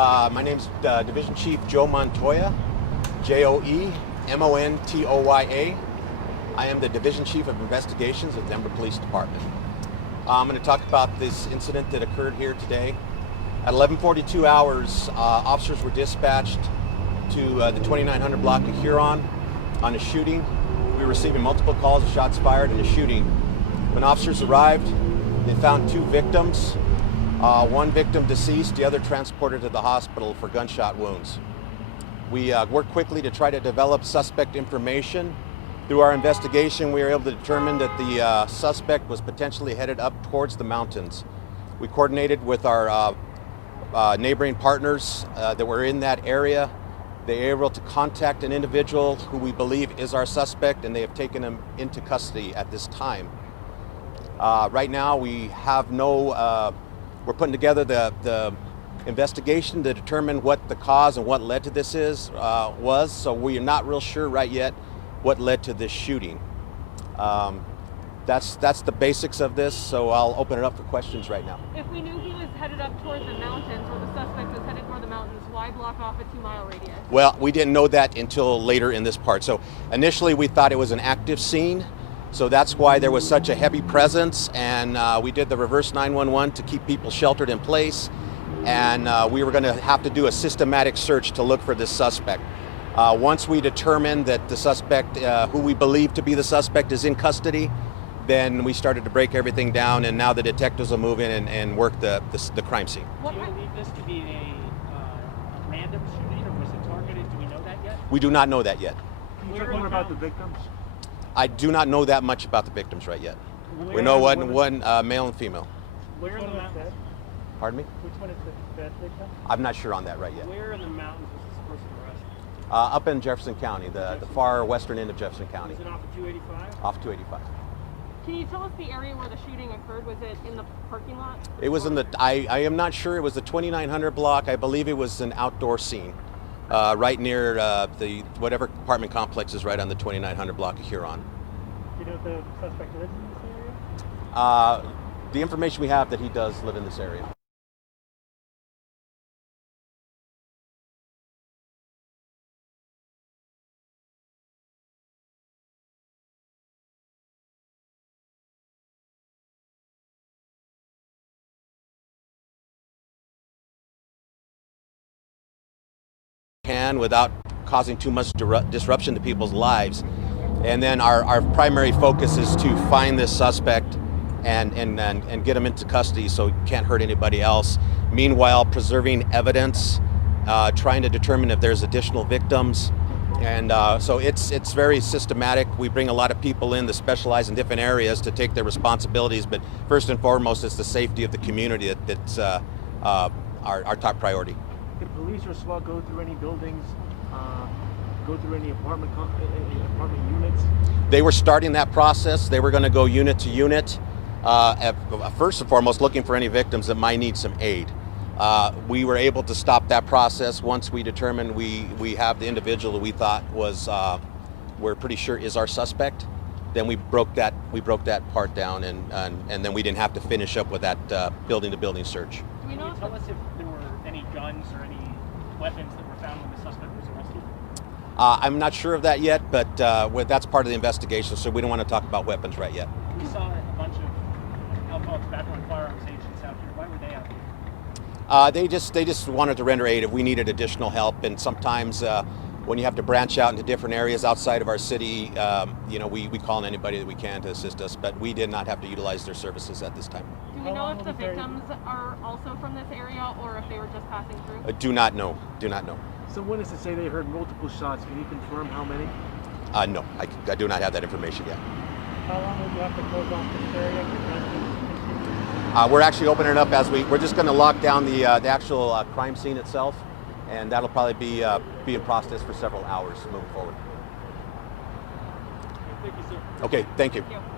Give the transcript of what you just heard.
My name's Division Chief Joe Montoya, Joe Montoya. I am the Division Chief of Investigations of the Denver Police Department. I'm going to talk about this incident that occurred here today. At 11:42 hours, officers were dispatched to the 2900 block of Huron on a shooting. We were receiving multiple calls of shots fired and a shooting. When officers arrived, they found two victims. One victim deceased, the other transported to the hospital for gunshot wounds. We worked quickly to try to develop suspect information. Through our investigation, we were able to determine that the suspect was potentially headed up towards the mountains. We coordinated with our neighboring partners that were in that area. They were able to contact an individual who we believe is our suspect, and they have taken him into custody at this time. Right now, we have we're putting together the investigation to determine what the cause and what led to this was. So we are not real sure right yet what led to this shooting. That's the basics of this. So I'll open it up for questions right now. If we knew he was headed up toward the mountains, or the suspect was headed toward the mountains, why block off a 2-mile radius? Well, we didn't know that until later in this part. So initially, we thought it was an active scene. So that's why there was such a heavy presence, and we did the reverse 911 to keep people sheltered in place, and we were going to have to do a systematic search to look for this suspect. Once we determined that the suspect, who we believe to be the suspect, is in custody, then we started to break everything down, and now the detectives will move in and work the crime scene. Do you believe this to be a random shooting, or was it targeted? Do we know that yet? We do not know that yet. Can you talk more about the victims? I do not know that much about the victims right yet. We know one male and female. Where in the mountains? Pardon me? Which one is the dead victim? I'm not sure on that right yet. Where in the mountains was this person arrested? Up in Jefferson County, the far western end of Jefferson County. Was it off of 285? Off 285. Can you tell us the area where the shooting occurred? Was it in the parking lot? It was in the, I am not sure, it was the 2900 block. I believe it was an outdoor scene. Right near the whatever apartment complex is right on the 2900 block of Huron. Do you know if the suspect lives in this area? The information we have that he does live in this area. Without causing too much disruption to people's lives. And then our primary focus is to find this suspect and get him into custody so he can't hurt anybody else. Meanwhile, preserving evidence, trying to determine if there's additional victims. And so it's very systematic. We bring a lot of people in that specialize in different areas to take their responsibilities, but first and foremost, it's the safety of the community that's our top priority. Did police or SWAT go through any buildings, go through any apartment units? They were starting that process. They were going to go unit to unit. First and foremost, looking for any victims that might need some aid. We were able to stop that process once we determined we have the individual that we thought was, we're pretty sure is our suspect. Then we broke that part down, and then we didn't have to finish up with that building to building search. Can you tell us if there were any guns or any weapons that were found when the suspect was arrested? I'm not sure of that yet, but that's part of the investigation, so we don't want to talk about weapons right yet. We saw a bunch of alcohol, tobacco, and firearms agents out here. Why were they out here? They just wanted to render aid if we needed additional help, and sometimes when you have to branch out into different areas outside of our city, we call on anybody that we can to assist us, but we did not have to utilize their services at this time. Do we know if the victims are also from this area, or if they were just passing through? Do not know. Do not know. Some witnesses say they heard multiple shots. Can you confirm how many? No, I do not have that information yet. How long will you have to close off this area? We're actually opening it up we're just going to lock down the actual crime scene itself, and that'll probably be in process for several hours moving forward. Thank you, sir. Okay, thank you. Thank you.